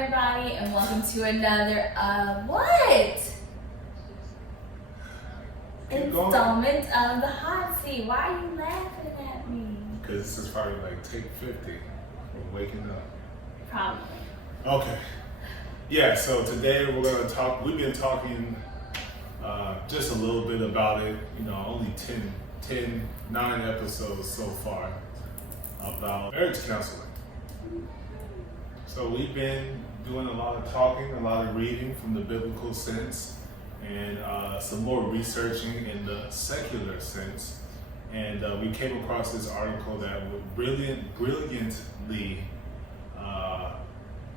everybody, and welcome to another what? Installment of the Hot Seat. Why are you laughing at me? Because this is probably like take 50 from waking up. Probably. Okay. Yeah, so today we're going to talk, we've been talking just a little bit about it, only 9 episodes so far about marriage counseling. So we've been doing a lot of talking, a lot of reading from the biblical sense, and some more researching in the secular sense. And we came across this article that would brilliantly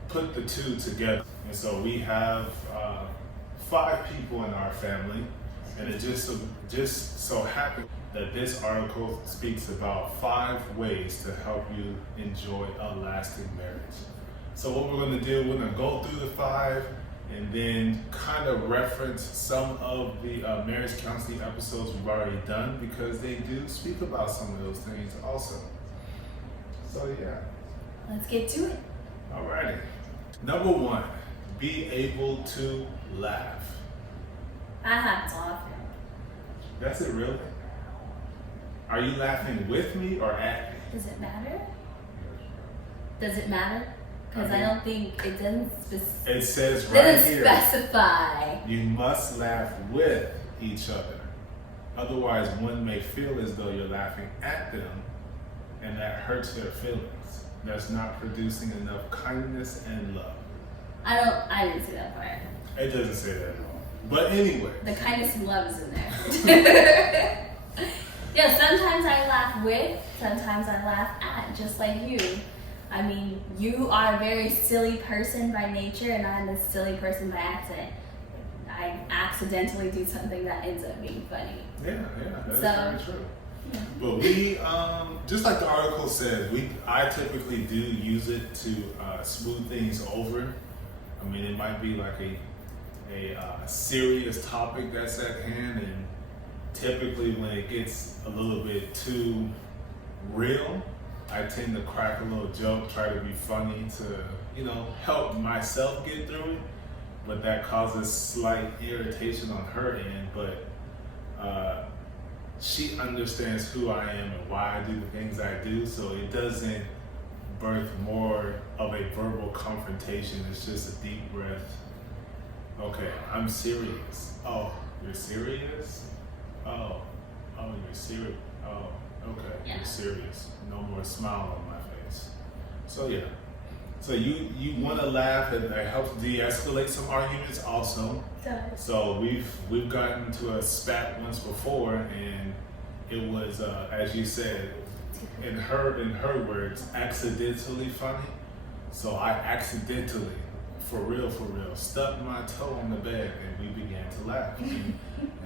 put the two together. And so we have 5 people in our family, and it just so happened that this article speaks about 5 ways to help you enjoy a lasting marriage. So what we're going to do, we're going to go through the 5 and then kind of reference some of the marriage counseling episodes we've already done, because they do speak about some of those things also. So yeah. Let's get to it. Alrighty. Number 1, be able to laugh. I have to laugh. That's it, really? Are you laughing with me or at me? Does it matter? Does it matter? Because I don't think it doesn't. It says right here. Specify. You must laugh with each other. Otherwise, one may feel as though you're laughing at them, and that hurts their feelings. That's not producing enough kindness and love. I didn't see that part. It doesn't say that at all. But anyway. The kindness and love is in there. Yeah, sometimes I laugh with, sometimes I laugh at, just like you. I mean, you are a very silly person by nature, and I'm a silly person by accident. I accidentally do something that ends up being funny. Yeah, that is very true. Yeah. But we, just like the article says, I typically do use it to smooth things over. I mean, it might be like a serious topic that's at hand, and typically when it gets a little bit too real, I tend to crack a little joke, try to be funny to, help myself get through it. But that causes slight irritation on her end. But she understands who I am and why I do the things I do. So it doesn't birth more of a verbal confrontation. It's just a deep breath. Okay, I'm serious. Oh, you're serious? Oh, you're serious. Oh, okay, yeah. You're serious. No more smile on my face. So yeah. So you want to laugh, and it helps de-escalate some arguments also. So we've gotten to a spat once before, and it was as you said, in her words, accidentally funny. So I accidentally, for real, stuck my toe on the bed, and we began to laugh.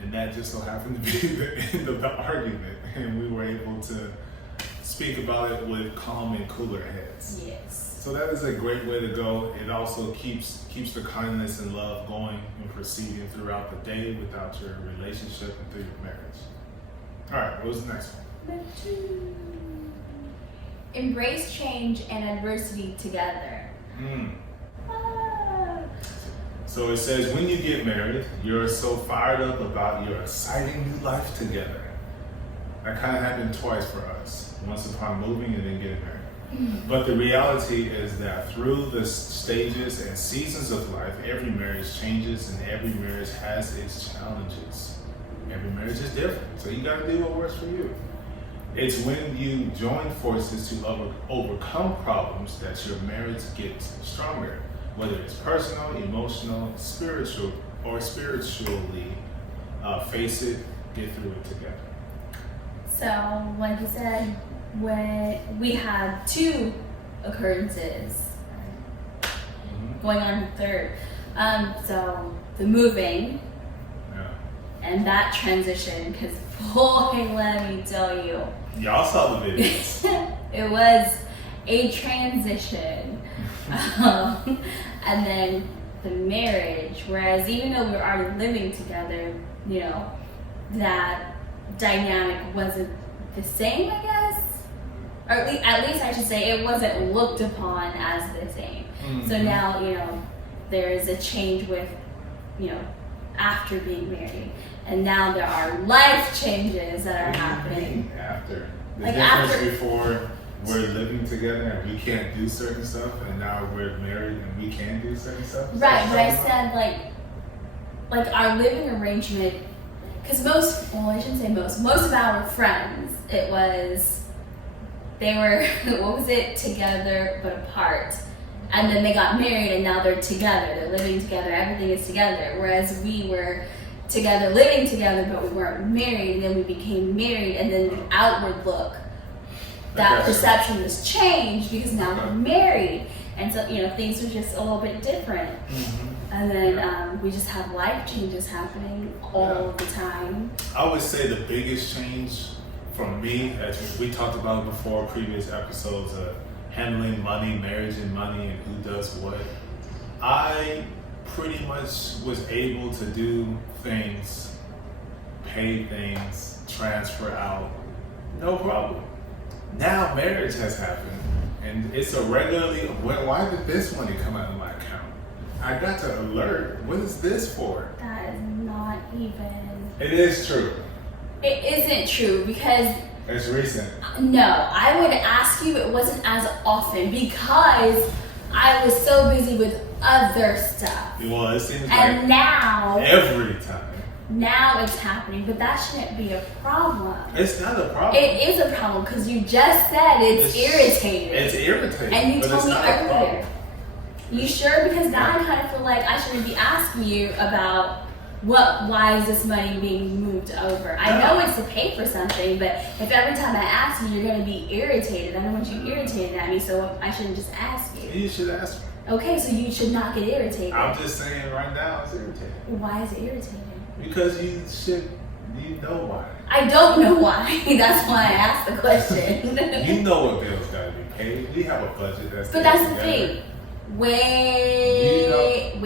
And that just so happened to be the end of the argument, and we were able to speak about it with calm and cooler heads. Yes. So that is a great way to go. It also keeps the kindness and love going and proceeding throughout the day without your relationship and through your marriage. All right, what was the next one? Number 2. Embrace change and adversity together. So it says, when you get married, you're so fired up about your exciting new life together. That kind of happened twice for us. Once upon moving and then getting married. But the reality is that through the stages and seasons of life, every marriage changes and every marriage has its challenges. Every marriage is different, so you got to do what works for you. It's when you join forces to overcome problems that your marriage gets stronger, whether it's personal, emotional, spiritually, face it, get through it together. So, like you said, when we had 2 occurrences, going on the 3rd. So the moving and that transition, because boy, let me tell you. Y'all saw the videos. It was a transition. And then the marriage, whereas even though we were already living together, that dynamic wasn't the same, I guess. Or at least I should say it wasn't looked upon as the same. So now, there is a change with, after being married. And now there are life changes that are happening. After. The Like difference after. before we're living together and we can't do certain stuff, and now we're married and we can do certain stuff. Right, but I said like our living arrangement, because I shouldn't say most of our friends, it was, they were, together but apart. And then they got married and now they're together, they're living together, everything is together. Whereas we were together, living together, but we weren't married, and then we became married, and then the outward look, that perception was changed because now we're married. And so, things are just a little bit different. And then we just have life changes happening all the time. I would say the biggest change from me, as we talked about before, previous episodes of handling money, marriage and money, and who does what, I pretty much was able to do things, pay things, transfer out, no problem. Now marriage has happened, and it's a regularly, why did this money come out of my account? I got to alert, what is this for? That is not even. It is true. It isn't true because. It's recent. No, I would ask you, it wasn't as often because I was so busy with other stuff. Well, it seems and like now, every time. Now it's happening, but that shouldn't be a problem. It's not a problem. It is a problem because you just said it's irritating. It's irritating. And you but told it's me not a earlier. problem. You sure? Because now I kind of feel like I shouldn't be asking you about why is this money being moved over? I know it's to pay for something, but if every time I ask you, you're going to be irritated. I don't want you irritated at me, so I shouldn't just ask you. You should ask me. Okay, so you should not get irritated. I'm just saying right now it's irritating. Why is it irritating? Because you know why. I don't know why. That's why I asked the question. You know what bills gotta be paid. We have a budget that's. But that's the thing. Way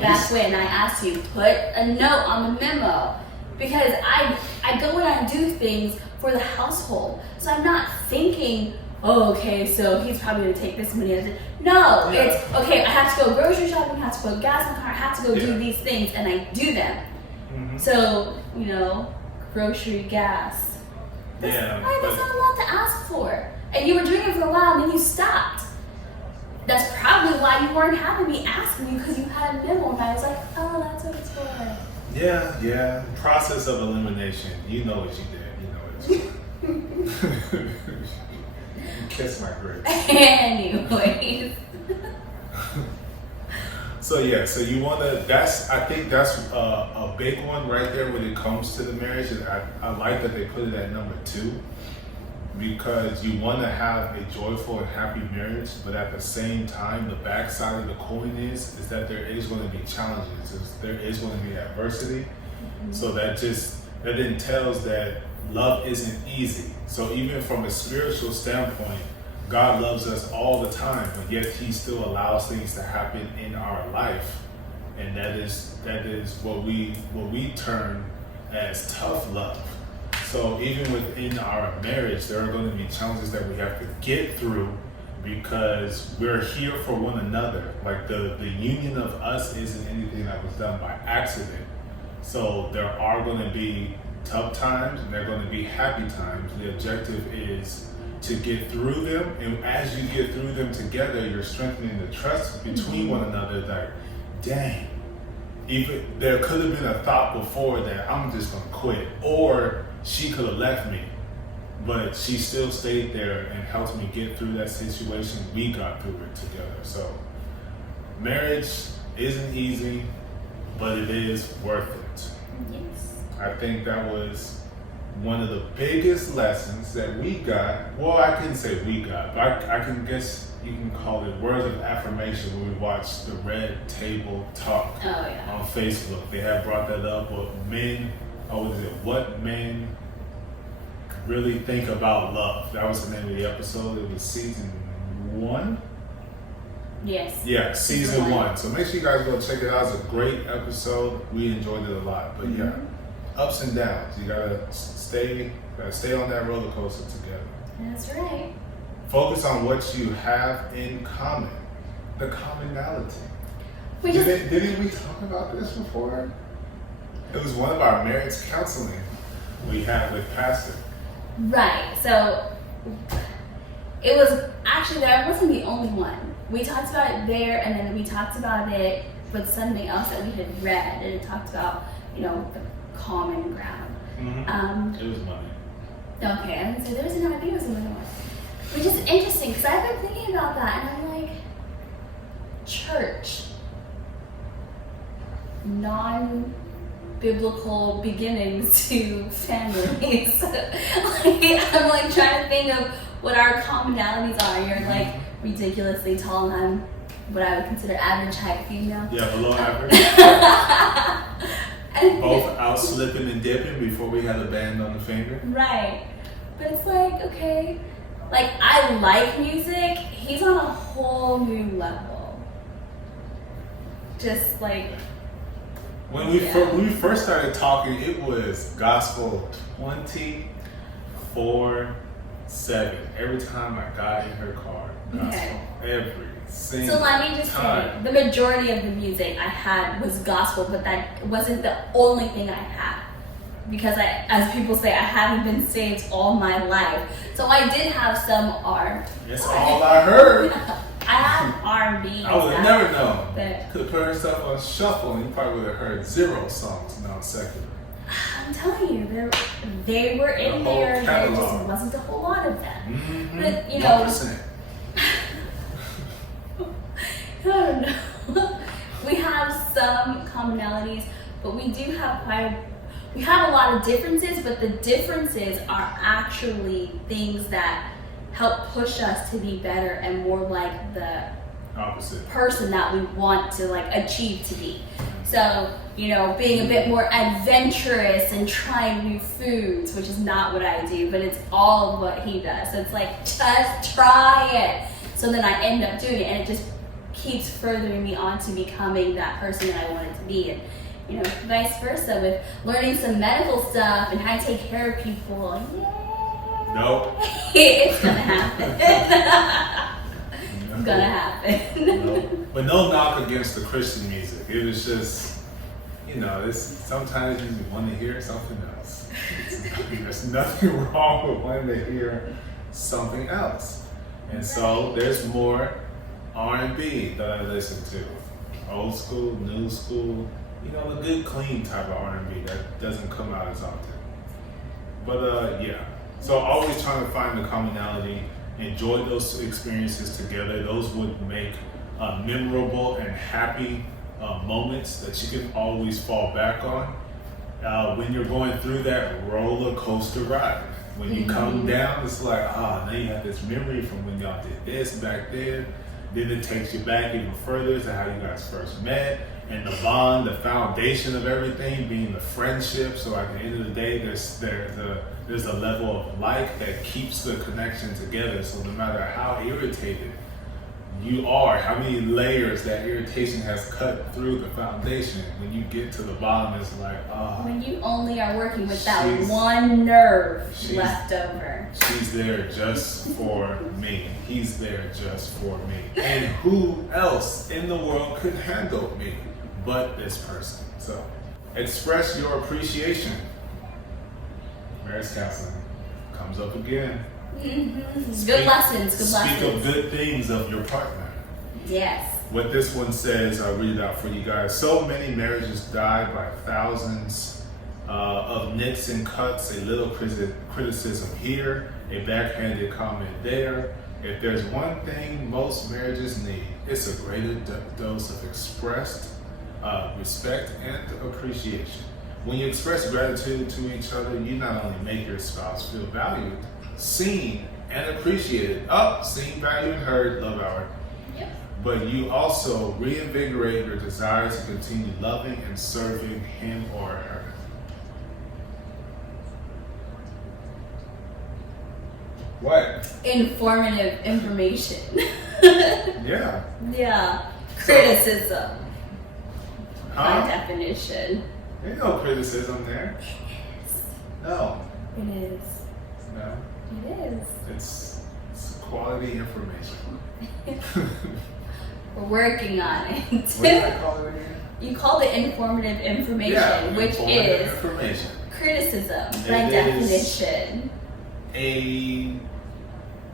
back when I asked you, put a note on the memo, because I go and I do things for the household, so I'm not thinking, oh, okay, so he's probably gonna take this money. No, it's okay. I have to go grocery shopping, I have to put gas in the car, I have to go do these things, and I do them. So grocery, gas. That's not a lot to ask for, and you were doing it for a while, and then you stopped. That's probably why you weren't having me asking you, because you had a memo, and I was like, oh, that's what it's for. Yeah. Process of elimination. You know what you did. You know what you kiss my grapes. Anyways. So you wanna. I think that's a big one right there when it comes to the marriage. And I like that they put it at number 2. Because you want to have a joyful and happy marriage, but at the same time, the backside of the coin is that there is going to be challenges. There is going to be adversity. So that entails that love isn't easy. So even from a spiritual standpoint, God loves us all the time, but yet He still allows things to happen in our life, and that is what we term as tough love. So even within our marriage, there are going to be challenges that we have to get through because we're here for one another. Like the union of us isn't anything that was done by accident. So there are going to be tough times and there are going to be happy times. The objective is to get through them, and as you get through them together, you're strengthening the trust between one another. That, dang, even there could have been a thought before that I'm just going to quit, or she could have left me, but she still stayed there and helped me get through that situation. We got through it together. So marriage isn't easy, but it is worth it. Yes. I think that was one of the biggest lessons that we got. Well, I couldn't say we got, but I can guess you can call it words of affirmation when we watched the Red Table Talk on Facebook. They had brought that up with men. What men really think about love. That was the name of the episode. It was season 1. Yes. Yeah, season 1. So make sure you guys go check it out. It's a great episode. We enjoyed it a lot. But ups and downs. You gotta stay on that roller coaster together. That's right. Focus on what you have in common. the commonality. We just Didn't we talk about this before? It was one of our marriage counseling we had with Pastor. right. So it was actually that wasn't the only one. We talked about it there, and then we talked about it with something else that we had read, and it talked about the common ground. Mm-hmm. It was money. Okay, and so there was another. I think it was another one. Which is interesting because I've been thinking about that, and I'm like, church, non-biblical beginnings to families. I'm like trying to think of what our commonalities are. You're like ridiculously tall, and I'm what I would consider average height female. Yeah, below average. Both out slipping and dipping before we had a band on the finger. Right. But it's like, okay, like I like music. He's on a whole new level. Just like when we first started talking, it was gospel 24/7. Every time I got in her car, gospel every single So let me just say, the majority of the music I had was gospel, but that wasn't the only thing I had. Because as people say, I haven't been saved all my life. So I did have some R. That's all I heard. I have R&B. I would have never known. But could put herself on shuffle and you probably would have heard 0 songs non-secular. I'm telling you, they were in there. There just wasn't a whole lot of them. Mm-hmm. But 1%. I don't know. We have some commonalities, but we do have we have a lot of differences, but the differences are actually things that help push us to be better and more like the opposite person that we want to achieve to be. So, being a bit more adventurous and trying new foods, which is not what I do, but it's all what he does. So it's like, just try it. So then I end up doing it, and it just keeps furthering me on to becoming that person that I wanted to be. And vice versa with learning some medical stuff and how to take care of people. Yay! Nope. It's gonna happen. It's gonna happen. Nope. But no knock against the Christian music. It was just, sometimes you want to hear something else. There's nothing wrong with wanting to hear something else. And so there's more R&B that I listen to. Old school, new school, the good clean type of R&B that doesn't come out as often. But yeah, so always trying to find the commonality, enjoy those experiences together. Those would make memorable and happy moments that you can always fall back on when you're going through that roller coaster ride. When you come down, it's like, now you have this memory from when y'all did this back then. Then it takes you back even further to how you guys first met, and the bond, the foundation of everything being the friendship. So at the end of the day, there's a level of like that keeps the connection together. So no matter how irritated you are, how many layers that irritation has cut through the foundation, when you get to the bottom, it's like, when you only are working with that one nerve left over. She's there just for me. He's there just for me. And who else in the world could handle me but this person? So express your appreciation. Marriage counseling comes up again. Mm-hmm. Good lessons. Speak of good things of your partner. Yes. What this one says, I'll read it out for you guys. So many marriages die by thousands of nits and cuts, a little criticism here, a backhanded comment there. If there's one thing most marriages need, it's a greater dose of expressed respect and appreciation. When you express gratitude to each other, you not only make your spouse feel valued, seen, and appreciated. Seen, valued, and heard, love hour. Yep. But you also reinvigorate your desire to continue loving and serving him or her. What? Informative information. Yeah. Yeah. Criticism. Huh? By definition. Ain't no criticism there. It is. No. It is. No. It is. It's quality information. We're working on it. What did I call it again? You called it informative information, Yeah, which informative is information. criticism by It definition. A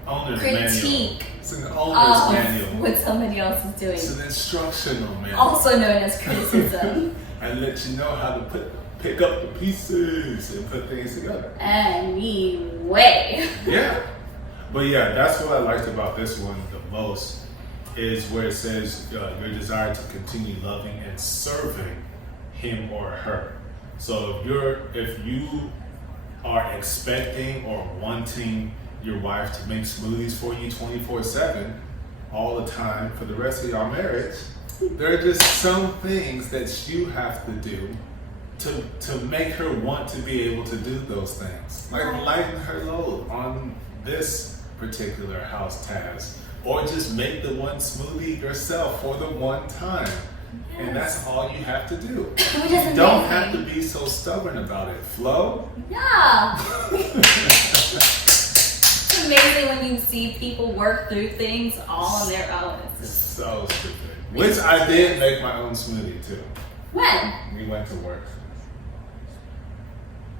owner's manual. Critique It's an owner's manual. what somebody else is doing. It's an instructional manual. Also known as criticism. And let you know how to pick up the pieces and put things together. Anyway. Yeah. But yeah, that's what I liked about this one the most, is where it says your desire to continue loving and serving him or her. So if you are expecting or wanting your wife to make smoothies for you 24/7 all the time for the rest of your marriage, there are just some things that you have to do to make her want to be able to do those things. Like lighten her load on this particular house task. Or just make the one smoothie yourself for the one time. Yes. And that's all you have to do. You don't have to be so stubborn about it. Flo? Yeah. It's amazing when you see people work through things all on their own. It's so stupid. Which I did make my own smoothie too. When? We went to work.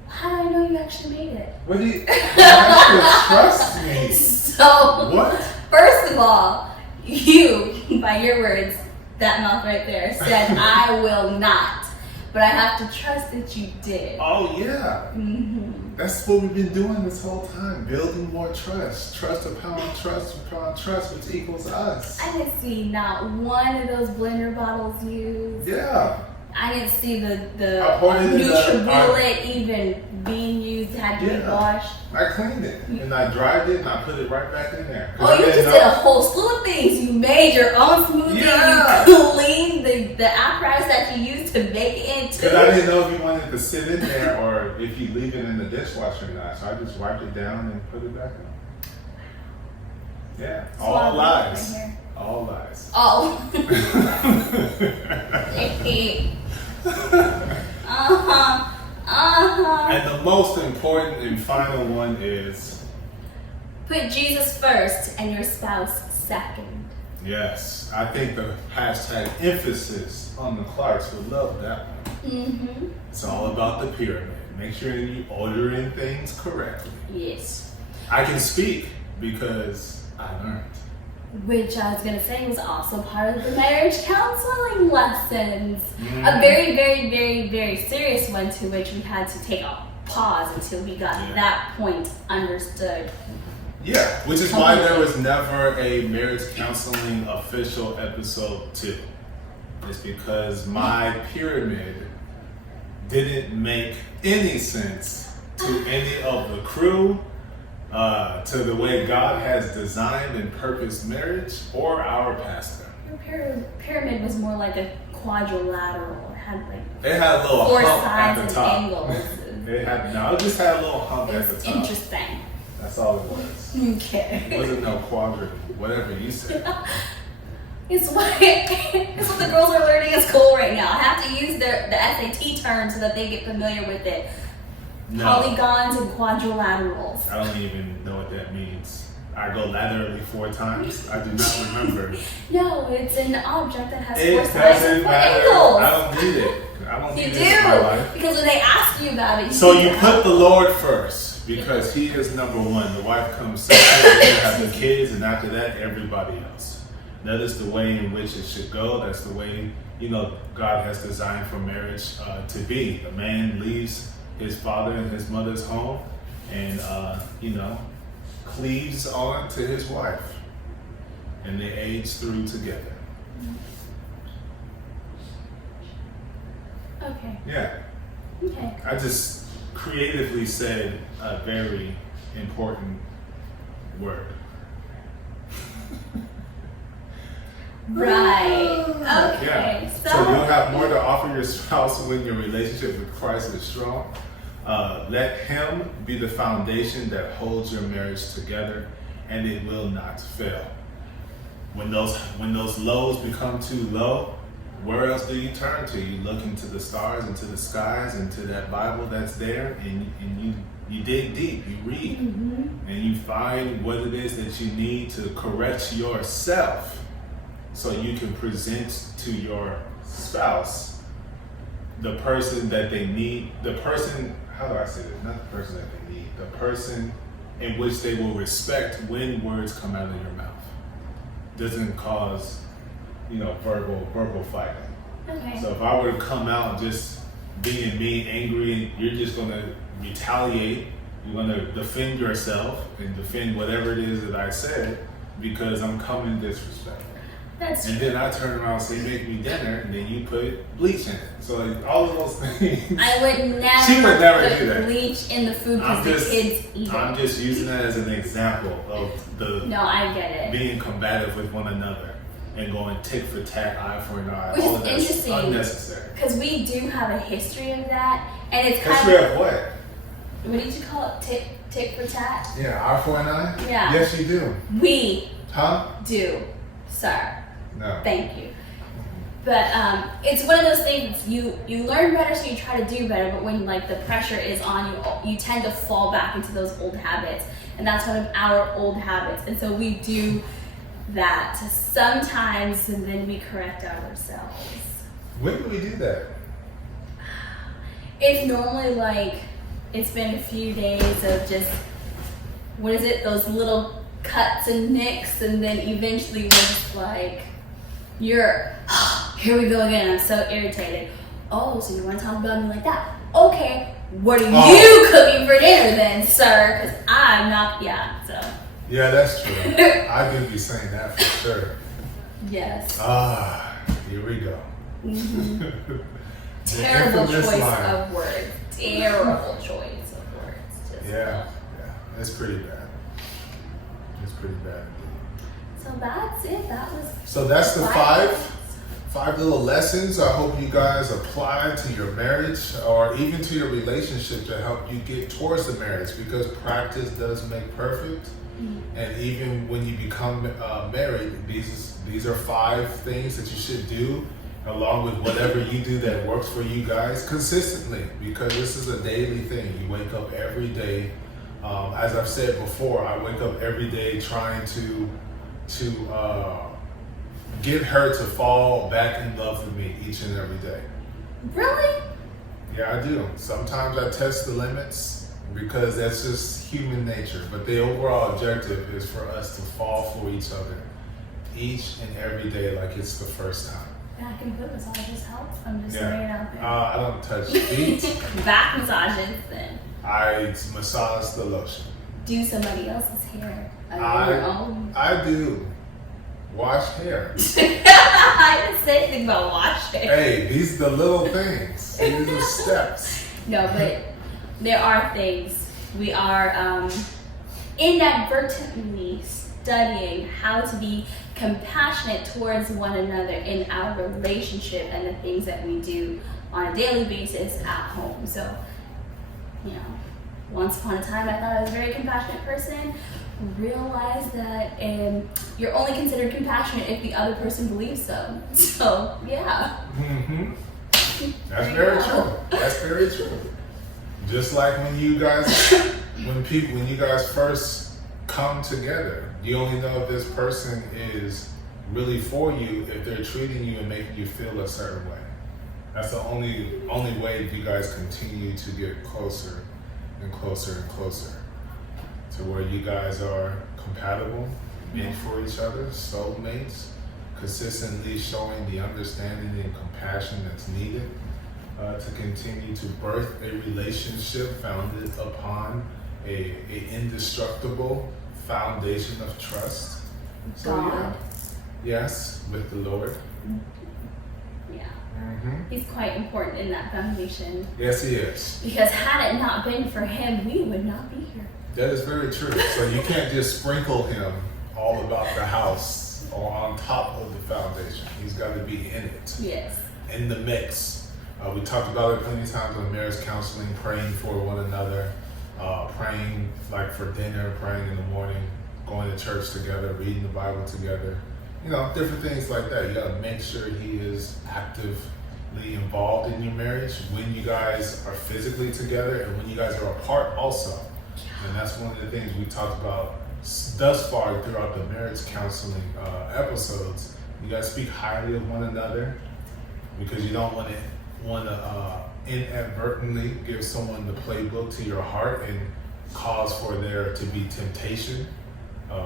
How do I know you actually made it? What do you have to trust me? So what? First of all, you, by your words, that mouth right there, said I will not. But I have to trust that you did. Oh yeah. Mm-hmm. That's what we've been doing this whole time. Building more trust. Trust upon trust, which equals us. I didn't see not one of those blender bottles used. Yeah. I didn't see the NutriBullet even being used, had to be washed. I cleaned it and I dried it and I put it right back in there. Oh, you just did a whole slew of things. You made your own smoothie. Yeah. You cleaned the apparatus that you used to make it into. Because I didn't know if you wanted to sit in there or if you leave it in the dishwasher or not. So I just wiped it down and put it back in. Yeah, so all lies. Right, all lies. Oh. And the most important and final one is put Jesus first and your spouse second. Yes, I think the hashtag emphasis on the Clarks would love that one. Mm-hmm. It's all about the pyramid. Make sure you're ordering things correctly. Yes. I can speak because I learned. Which I was going to say was also part of the marriage counseling lessons. A very, very, very, very serious one to which we had to take a pause until we got that point understood. Yeah, which is why there was never a marriage counseling official episode 2. It's because my pyramid didn't make any sense to any of the crew. To the way God has designed and purposed marriage or our pastor. Your pyramid was more like a quadrilateral. It had a little four hump sides at the top. Angles. It just had a little hump at the top. Interesting. That's all it was. Okay. It wasn't no quadrant, whatever you said. It's what the girls are learning in school right now. I have to use the SAT term so that they get familiar with it. No. Polygons and quadrilaterals. I don't even know what that means. I go laterally 4 times. I do not remember. No, it's an object that has it 4 sides and 4 angles. I don't need it. I don't need it in my life. Because when they ask you about it, so you put the Lord first because He is number 1. The wife comes second. You have the kids, and after that, everybody else. That is the way in which it should go. That's the way God has designed for marriage to be. A man leaves his father and his mother's home and cleaves on to his wife, and they age through together. Okay. Yeah. Okay. I just creatively said a very important word. Right. Okay. Yeah. So you'll have more to offer your spouse when your relationship with Christ is strong. Let Him be the foundation that holds your marriage together, and it will not fail. When those lows become too low, where else do you turn to? You look into the stars, into the skies, into that Bible that's there, and you dig deep, you read, and you find what it is that you need to correct yourself so you can present to your spouse the person that they need, the person, how do I say this? Not the person that they need, the person in which they will respect when words come out of your mouth. Doesn't cause, verbal fighting. Okay. So if I were to come out just being mean, angry, you're just gonna retaliate. You're gonna defend yourself and defend whatever it is that I said because I'm coming disrespectful. That's and true. then I turn around and say, make me dinner, and then you put bleach in it. So like, all of those things. I would never, She would never put do that. bleach in the food because the kids eat it. I'm just using that as an example of No, I get it. being combative with one another and going tick for tat, eye for an eye. Which all is of that's interesting. unnecessary. Because we do have a history of that, and it's kind History of what? What did you call it? Tick for tat? Yeah, eye for an eye? Yeah. Yes, you do. We Huh? do, sir. No. Thank you. But it's one of those things you learn better, so you try to do better. But when like the pressure is on you, you tend to fall back into those old habits, and that's one of our old habits. And so we do that sometimes, and then we correct ourselves. When do we do that? It's normally like it's been a few days of just those little cuts and nicks, and then eventually we're just like, here we go again. I'm so irritated. Oh, so you want to talk about me like that? Okay, what are you cooking for dinner then, sir? Because I'm not. Yeah. So. Yeah, that's true. I do be saying that for sure. Yes. Here we go. Mm-hmm. Terrible infamous choice line. of words. Terrible choice of words. Just Yeah, it's pretty bad. It's pretty bad. So that's it. That was. So that's the five little lessons I hope you guys apply to your marriage or even to your relationship to help you get towards the marriage, because practice does make perfect. Mm-hmm. And even when you become married, these are 5 things that you should do along with whatever you do that works for you guys consistently, because this is a daily thing. You wake up every day. As I've said before, I wake up every day trying to get her to fall back in love with me each and every day. Really? Yeah, I do. Sometimes I test the limits because that's just human nature. But the overall objective is for us to fall for each other each and every day like it's the first time. Back and foot massages help. I'm just laying it out there. I don't touch feet. Back massages then. I massage the lotion. Do somebody else's hair. Your own. I do. Wash hair. I didn't say anything about wash hair. Hey, these are the little things. These are steps. No, but there are things. We are inadvertently studying how to be compassionate towards one another in our relationship and the things that we do on a daily basis at home. So, once upon a time I thought I was a very compassionate person. Realized that you're only considered compassionate if the other person believes so. So, yeah. Mm-hmm. That's very true. That's very true. Just like when you guys first come together, you only know if this person is really for you if they're treating you and making you feel a certain way. That's the only way that you guys continue to get closer and closer and closer to where you guys are compatible, meant for each other, soulmates, consistently showing the understanding and compassion that's needed to continue to birth a relationship founded upon a indestructible foundation of trust. So God. Yes, with the Lord. Yeah. Mm-hmm. He's quite important in that foundation. Yes, he is. Because had it not been for him, we would not be here. That is very true. So you can't just sprinkle him all about the house or on top of the foundation. He's got to be in it. Yes. In the mix. We talked about it plenty of times on marriage counseling, praying for one another, praying like for dinner, praying in the morning, going to church together, reading the Bible together. Different things like that. You got to make sure he is actively involved in your marriage when you guys are physically together and when you guys are apart also. And that's one of the things we talked about thus far throughout the marriage counseling episodes, You gotta speak highly of one another, because you don't want to inadvertently give someone the playbook to your heart and cause for there to be temptation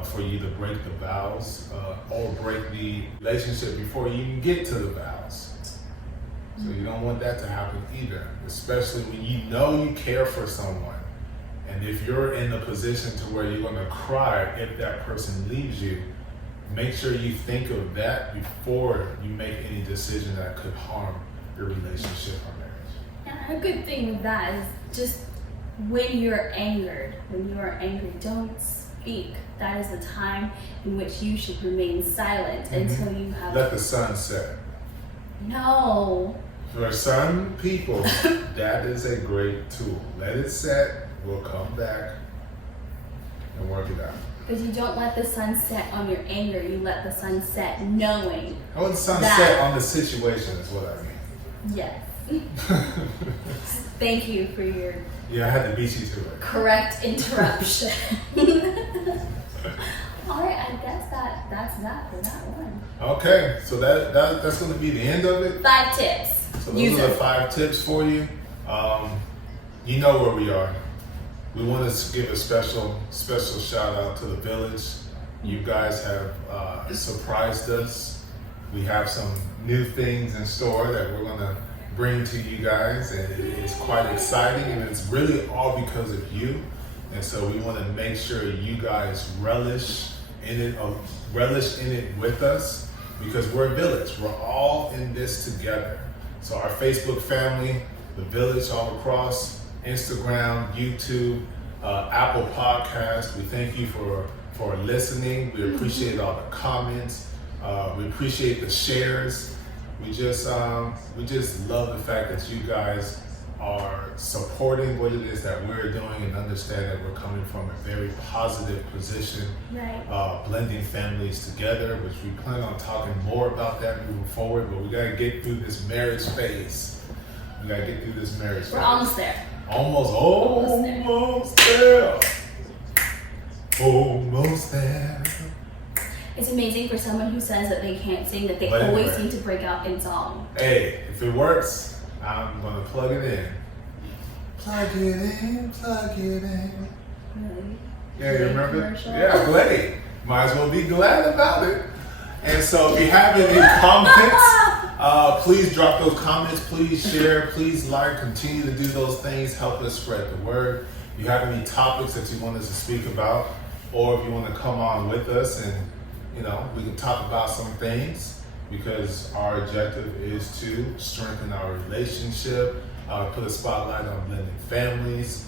for you to break the vows or break the relationship before you even get to the vows. So you don't want that to happen either, especially when you know you care for someone. And if you're in a position to where you're gonna cry if that person leaves you, make sure you think of that before you make any decision that could harm your relationship or marriage. And a good thing with that is just when you're angry, don't speak. That is the time in which you should remain silent until you have... Let the sun set. No. For some people, that is a great tool. Let it set, we'll come back and work it out. Because you don't let the sun set on your anger, you let the sun set knowing. I want the sun set on the situation is what I mean. Yes. Thank you for your... Yeah, I had to beat you to it. Correct interruption. All right, I guess that's that for that one. Okay, so that's going to be the end of it. 5 tips. So those are the 5 tips for you. You know where we are. We want to give a special shout out to the village. You guys have surprised us. We have some new things in store that we're going to bring to you guys, and it's quite exciting, and it's really all because of you. And so we want to make sure you guys relish in it with us, because we're a village. We're all in this together. So our Facebook family, the village all across, Instagram, YouTube, Apple Podcast, we thank you for listening. We appreciate all the comments. We appreciate the shares. We just love the fact that you guys are supporting what it is that we're doing, and understand that we're coming from a very positive position, right. Blending families together, which we plan on talking more about that moving forward. But we gotta get through this marriage phase. We're almost there. Almost there. Almost there. It's amazing for someone who says that they can't sing, that they always seem to break out in song. Hey, if it works, I'm gonna plug it in. Plug it in. Really? Yeah, you remember? Commercial? Yeah, Glade. Might as well be glad about it. And so if you have any comments, please drop those comments. Please share. Please like. Continue to do those things. Help us spread the word. If you have any topics that you want us to speak about, or if you want to come on with us and we can talk about some things, because our objective is to strengthen our relationship, put a spotlight on blending families,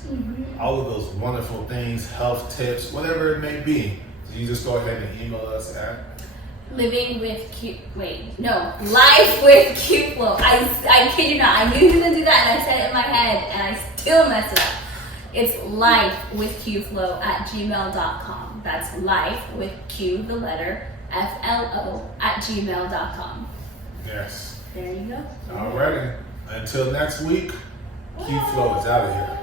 all of those wonderful things, health tips, whatever it may be. So you just go ahead and email us at LifeWithQFLO. I kid you not. I knew you were going to do that, and I said it in my head, and I still messed it up. It's LifeWithQFLO@gmail.com. That's life with Q, the letter, FLO @gmail.com. Yes. There you go. Alrighty. Until next week, QFLO is out of here.